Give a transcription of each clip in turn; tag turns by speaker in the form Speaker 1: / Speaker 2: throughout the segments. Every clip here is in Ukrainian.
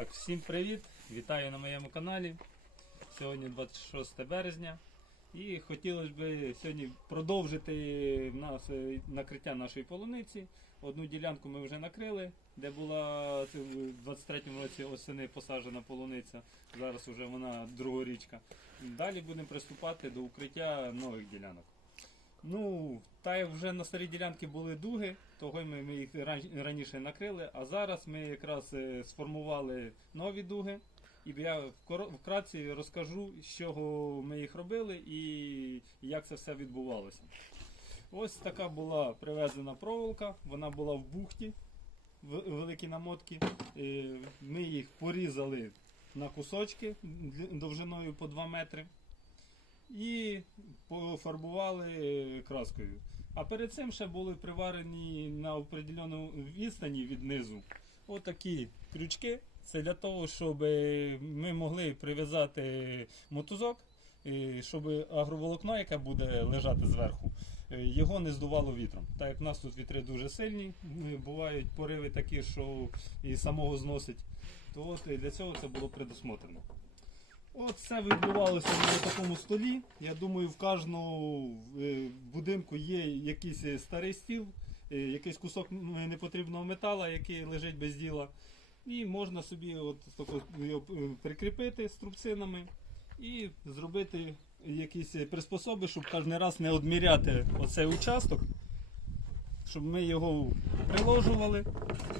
Speaker 1: Так, всім привіт! Вітаю на моєму каналі. Сьогодні 26 березня. І хотілося б сьогодні продовжити нас е, накриття нашої полуниці. Одну ділянку ми вже накрили, де була в 23-му році осени посаджена полуниця. Зараз вже вона другорічка. Далі будемо приступати до укриття нових ділянок. Ну, та вже на старій ділянці були дуги, того ми, ми їх раніше накрили, а зараз ми якраз е, сформували нові дуги. І я вкратці розкажу, з чого ми їх робили і як це все відбувалося. Ось така була привезена проволока, вона була в бухті, в- великі намотки. Е, Ми їх порізали на кусочки довжиною по 2 метри і пофарбували е, краскою. А перед цим ще були приварені на определеному відстані від низу отакі крючки. Це для того, щоб е, ми могли прив'язати мотузок, е, щоб агроволокно, яке буде лежати зверху, його не здувало вітром. Так як в нас тут вітри дуже сильні, бувають пориви такі, що і самого зносить, то для цього це було предусмотрено. От це відбувалося на такому столі. Я думаю, в кожному е, будинку є якийсь е, старий стіл, е, якийсь кусок непотрібного метала, який лежить без діла. І можна собі от його прикріпити струбцинами і зробити якісь приспособи, щоб кожен раз не одміряти оцей участок, щоб ми його приложували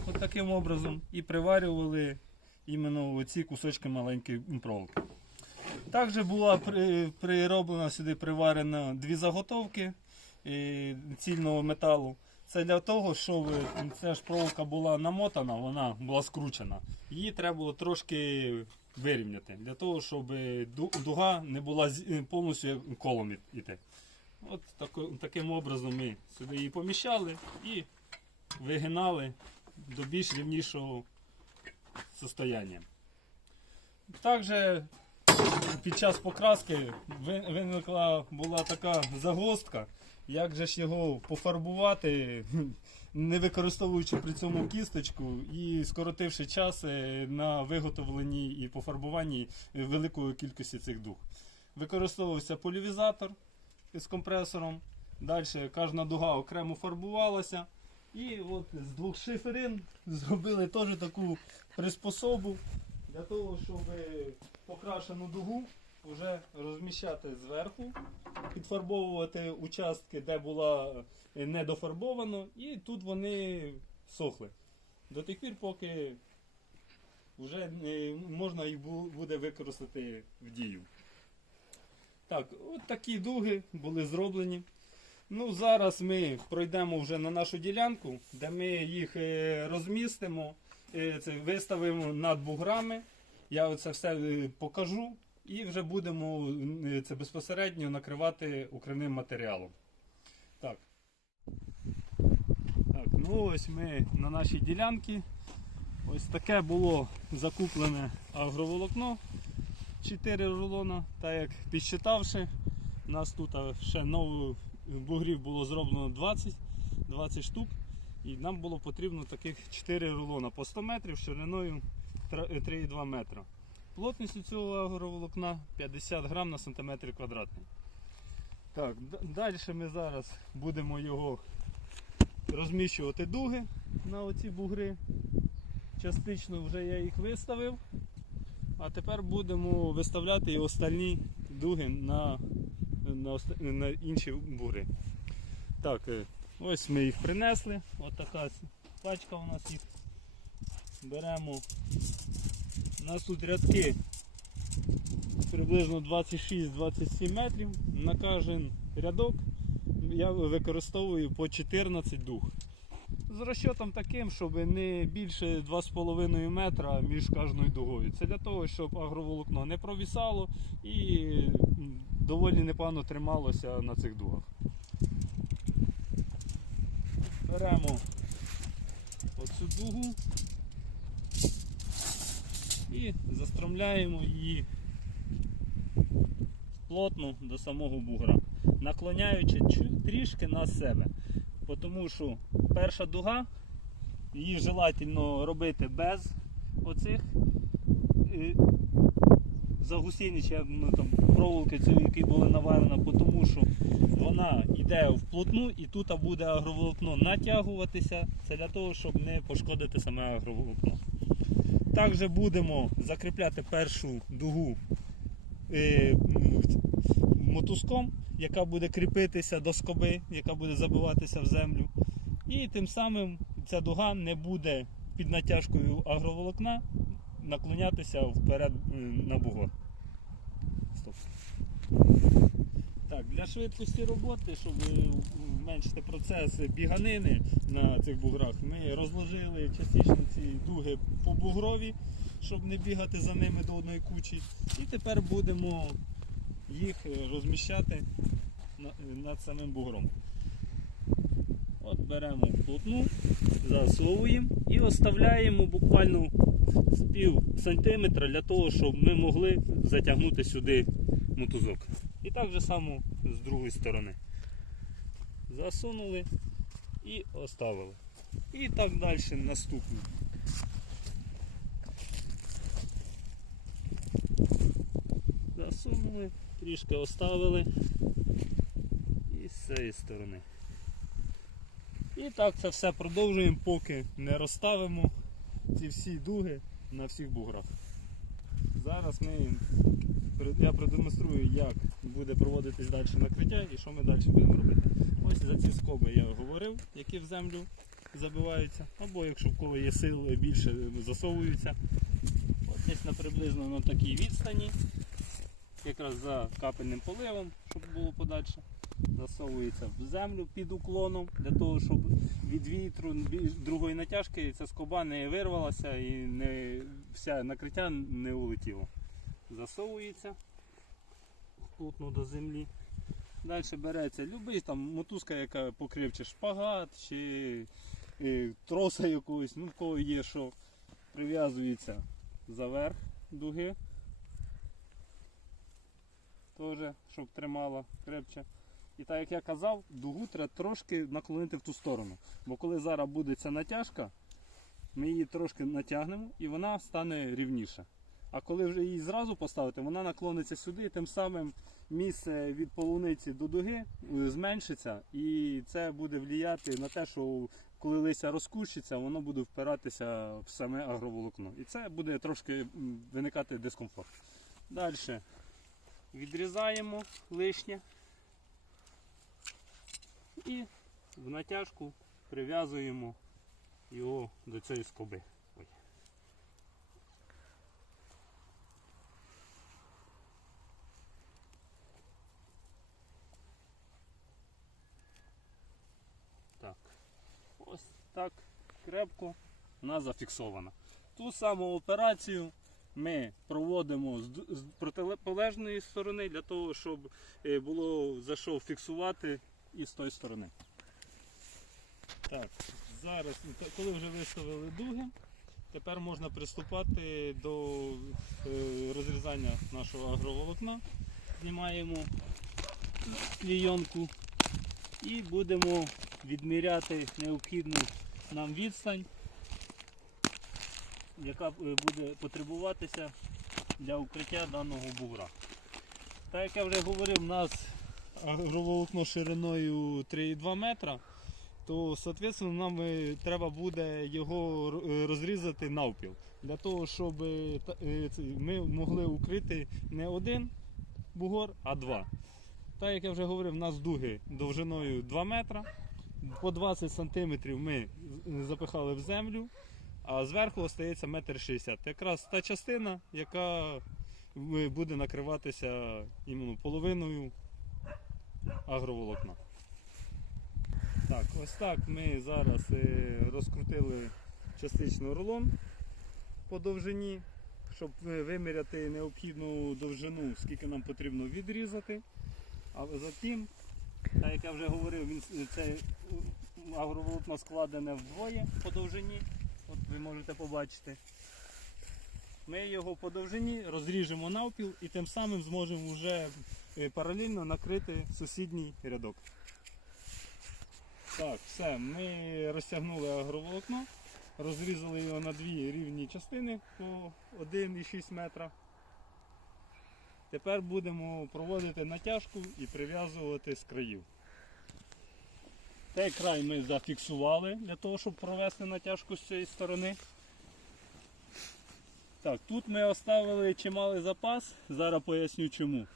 Speaker 1: от таким образом і приварювали іменно оці кусочки маленької проволоки. Також була при- прироблена сюди приварена дві заготовки е, цільного металу. Це для того, щоб е, ця ж проволока була намотана, вона була скручена. Її треба було трошки вирівняти, для того, щоб е, ду- дуга не була повністю колом іти. От таким образом ми сюди її поміщали і вигинали до більш рівнішого состояння. Також під час покраски виникла була така загостка, як же ж його пофарбувати, не використовуючи при цьому кісточку і скоротивши час е, на виготовленні і пофарбуванні великої кількості цих дуг. Використовувався полівізатор з компресором. Далі кожна дуга окремо фарбувалася. І от з двох шиферин зробили теж таку приспособу для того, щоб покрашену дугу вже розміщати зверху, підфарбовувати участки, де була е, недофарбовано, і тут вони сохли. До тих пір, поки вже е, можна їх буде використати в дію. Так, от такі дуги були зроблені. Ну, зараз ми пройдемо вже на нашу ділянку, де ми їх е, розмістимо, це виставимо над буграми. Я це все е, покажу і вже будемо е, це безпосередньо накривати укривним матеріалом. Так. Так, ну ось ми на нашій ділянці. Ось таке було закуплене агроволокно 4 рулона. Так як підсчитавши, у нас тут ще нових бугрів було зроблено 20, 20 штук. І нам було потрібно таких 4 рулона по 100 метрів шириною 3,2 метра. Плотністю цього агроволокна 50 грам на сантиметр квадратний. Так, далі ми зараз будемо його розміщувати дуги на оці бугри. Частично вже я їх виставив. А тепер будемо виставляти і остальні дуги на, на, на інші бугри. Так, е, ось ми їх принесли. Ось така пачка у нас їх. Беремо. У нас тут рядки приблизно 26-27 метрів. На кожен рядок я використовую по 14 дуг. З розчотом таким, щоб не більше 2,5 метра між кожною дугою. Це для того, щоб агроволокно не провісало і доволі непогано трималося на цих дугах. Беремо оцю дугу і застромляємо її плотно до самого бугра, наклоняючи трішки на себе. Тому що перша дуга, її желательно робити без оцих е, загусінича, ну, там, проволоки, які були наварені, тому що йде вплотну і тут буде агроволокно натягуватися. Це для того, щоб не пошкодити саме агроволокно. Також будемо закріпляти першу дугу е, мотузком, яка буде кріпитися до скоби, яка буде забиватися в землю. І тим самим ця дуга не буде під натяжкою агроволокна наклонятися вперед е, на бугор. Стоп. Так, для швидкості роботи, щоб зменшити процес біганини на цих буграх, ми розложили частично ці дуги по бугрові, щоб не бігати за ними до одної кучі. І тепер будемо їх розміщати над самим бугром. От беремо плотну, засовуємо і оставляємо буквально з пів сантиметра для того, щоб ми могли затягнути сюди мотузок. І так же само з другої сторони. Засунули і оставили. І так далі наступне. Засунули, трішки оставили і з цієї сторони. І так це все продовжуємо, поки не розставимо ці всі дуги на всіх буграх. Зараз ми, я продемонструю, як буде проводитись далі накриття і що ми далі будемо робити. Ось за ці скоби я говорив, які в землю забиваються, або якщо в кого є сил більше, засовуються. От десь на приблизно на такій відстані, якраз за капельним поливом, щоб було подальше засовується в землю під уклоном, для того, щоб від вітру другої натяжки ця скоба не вирвалася і не, вся накриття не улетіло. Засовується плотно до землі. Далі береться любий там мотузка, яка покрив чи шпагат, чи е, троса якогось, ну в кого є, що прив'язується за верх дуги. Теж, щоб тримала крепче. І так як я казав, дугу треба трошки наклонити в ту сторону. Бо коли зараз буде ця натяжка, ми її трошки натягнемо і вона стане рівніша. А коли вже її зразу поставити, вона наклониться сюди, і тим самим місце від полуниці до дуги е, зменшиться, і це буде впливати на те, що коли листя розкущиться, воно буде впиратися в саме агроволокно. І це буде трошки виникати дискомфорт. Далі відрізаємо лишнє і в натяжку прив'язуємо його до цієї скоби. Ой. Так. Ось так крепко вона зафіксована. Ту саму операцію ми проводимо з, протилежної сторони для того, щоб е, було за що фіксувати і з тої сторони. Так, зараз, ну, коли вже виставили дуги, тепер можна приступати до е, розрізання нашого агроволокна. Знімаємо клійонку і будемо відміряти необхідну нам відстань, яка е, буде потребуватися для укриття даного бугра. Так як я вже говорив, у нас агроволокно шириною 3,2 метра, то соответственно, нам е, треба буде його е, розрізати навпіл. Для того, щоб ми могли укрити не один бугор, а два. Так як я вже говорив, у нас дуги довжиною 2 метра. По 20 см ми запихали в землю, а зверху остається 1,60 м. Якраз та частина, яка е, буде накриватися іменно половиною агроволокна. Так, ось так ми зараз е, розкрутили частично рулон по довжині, щоб е, виміряти необхідну довжину, скільки нам потрібно відрізати. А затім, так як я вже говорив, він це агроволокно складене вдвоє по довжині. От ви можете побачити. Ми його по довжині розріжемо навпіл і тим самим зможемо вже е, паралельно накрити сусідній рядок. Так, все, ми розтягнули агроволокно, розрізали його на дві рівні частини по 1,6 метра. Тепер будемо проводити натяжку і прив'язувати з країв. Цей край ми зафіксували для того, щоб провести натяжку з цієї сторони. Так, тут ми оставили чималий запас, зараз поясню чому.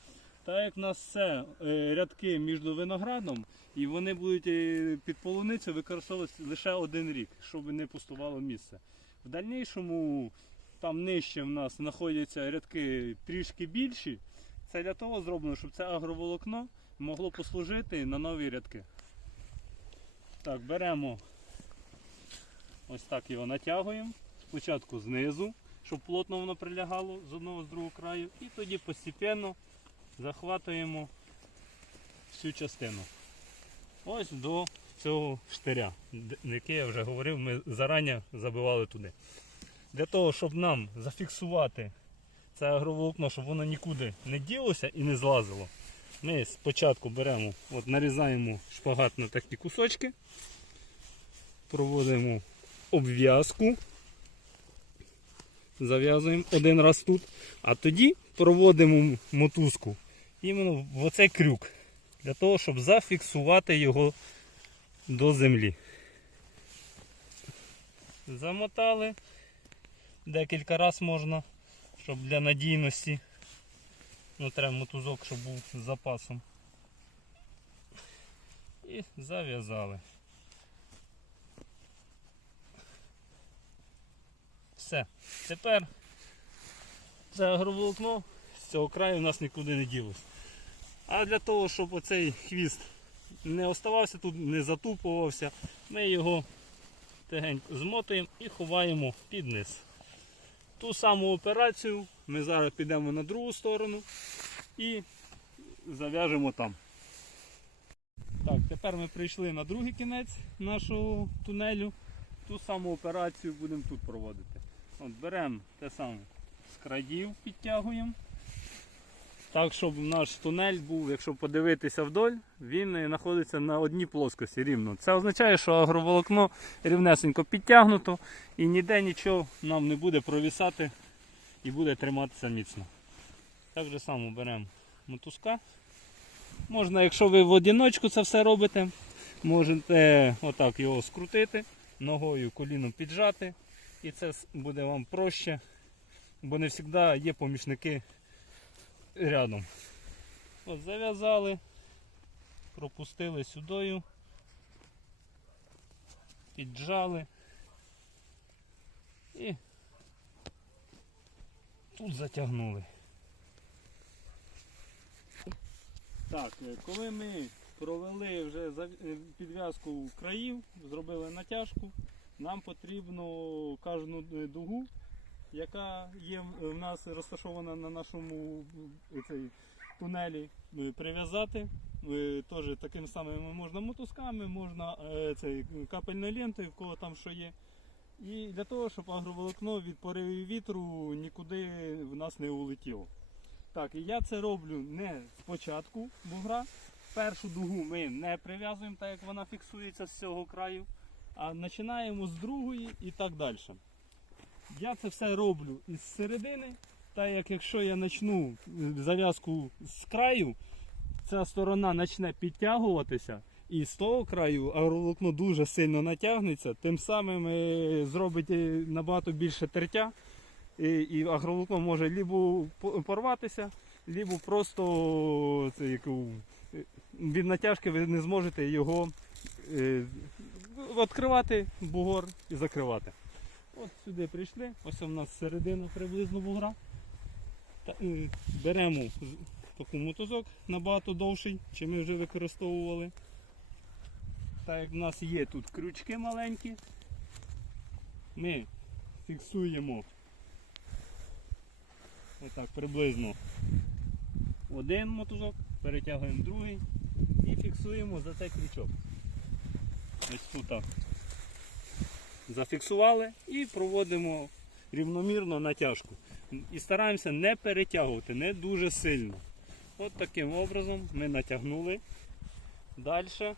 Speaker 1: Так як в нас все е, рядки між виноградом, і вони будуть е, під полуницю використовуватися лише один рік, щоб не пустувало місце. В дальнішому там нижче в нас знаходяться рядки трішки більші. Це для того зроблено, щоб це агроволокно могло послужити на нові рядки. Так, беремо ось так його натягуємо. Спочатку знизу, щоб плотно воно прилягало з одного з другого краю. І тоді постепенно захватуємо всю частину. Ось до цього штиря, який я вже говорив, ми зарані забивали туди. Для того, щоб нам зафіксувати це агроволокно, щоб воно нікуди не ділося і не злазило, ми спочатку беремо, от нарізаємо шпагат на такі кусочки, проводимо обв'язку, зав'язуємо один раз тут, а тоді проводимо мотузку іменно в оцей крюк, для того, щоб зафіксувати його до землі. Замотали декілька разів можна, щоб для надійності. Ну, треба мотузок, щоб був з запасом. І зав'язали. Все. Тепер це агроволокно з цього краю у нас нікуди не ділося. А для того, щоб оцей хвіст не оставався тут, не затупувався, ми його тегенько змотуємо і ховаємо під низ. Ту саму операцію ми зараз підемо на другу сторону і зав'яжемо там. Так, тепер ми прийшли на другий кінець нашого тунелю. Ту саму операцію будемо тут проводити. От Беремо те саме з країв, підтягуємо. Так, щоб наш тунель був, якщо подивитися вдоль, він знаходиться на одній плоскості рівно. Це означає, що агроволокно рівнесенько підтягнуто і ніде нічого нам не буде провісати і буде триматися міцно. Так же само беремо мотузка. Можна, якщо ви в одиночку це все робите, можете отак його скрутити, ногою коліном піджати, і це буде вам проще, бо не завжди є помічники рядом. От зав'язали, пропустили сюдою, піджали і тут затягнули. Так, е, коли ми провели вже е, підв'язку країв, зробили натяжку, нам потрібно кожну е, дугу, яка є в нас розташована на нашому е, цей, тунелі, е, прив'язати. Е, Теж таким самим можна мотузками, можна цей, капельною лентою, в кого там що є. І для того, щоб агроволокно від поривів вітру нікуди в нас не улетіло. Так, і я це роблю не спочатку бугра. Першу дугу ми не прив'язуємо, так як вона фіксується з цього краю, а починаємо з другої і так далі. Я це все роблю із середини, так як якщо я почну е, зав'язку з краю, ця сторона почне підтягуватися, і з того краю агроволокно дуже сильно натягнеться, тим самим е, зробить е, набагато більше тертя. І, і агроволокно може либо порватися, либо просто це, як, від натяжки ви не зможете його відкривати бугор і закривати. От сюди прийшли, ось у нас середина приблизно бугра. Е, беремо таку мотузок набагато довший, чим ми вже використовували. Так як в нас є тут крючки маленькі, ми фіксуємо отак приблизно один мотузок, перетягуємо другий і фіксуємо за цей крючок. Ось тут так. Зафіксували і проводимо рівномірно натяжку. І стараємося не перетягувати, не дуже сильно. От таким образом ми натягнули. Далі з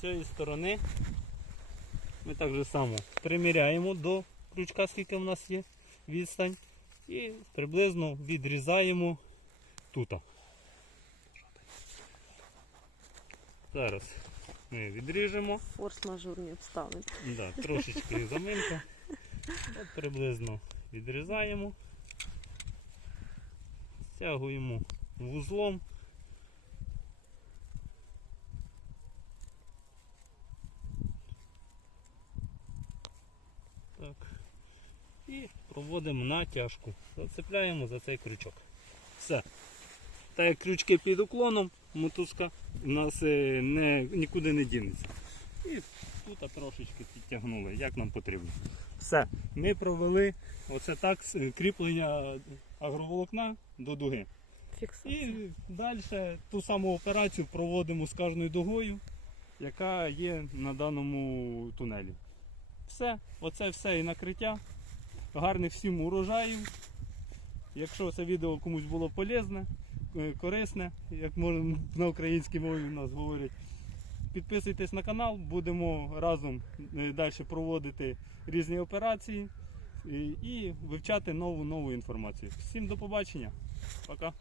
Speaker 1: цієї сторони Ми так же само приміряємо до крючка, скільки в нас є відстань. І приблизно відрізаємо тут. Зараз ми відріжемо.
Speaker 2: Форс-мажорні обставини.
Speaker 1: Да, трошечки заминка. От приблизно відрізаємо. Стягуємо вузлом. Так. І проводимо натяжку. Зацепляємо за цей крючок. Все. Так як крючки під уклоном, мотузка у нас е, не, нікуди не дінеться. І тут трошечки підтягнули, як нам потрібно. Все, ми провели оце так кріплення агроволокна до дуги.
Speaker 2: Фіксація.
Speaker 1: І далі ту саму операцію проводимо з кожною дугою, яка є на даному тунелі. Все, оце все і накриття. Гарних всім урожаїв. Якщо це відео комусь було полезне, корисне, як на українській мові у нас говорять, підписуйтесь на канал, будемо разом далі проводити різні операції і, і вивчати нову нову інформацію. Всім до побачення. Пока.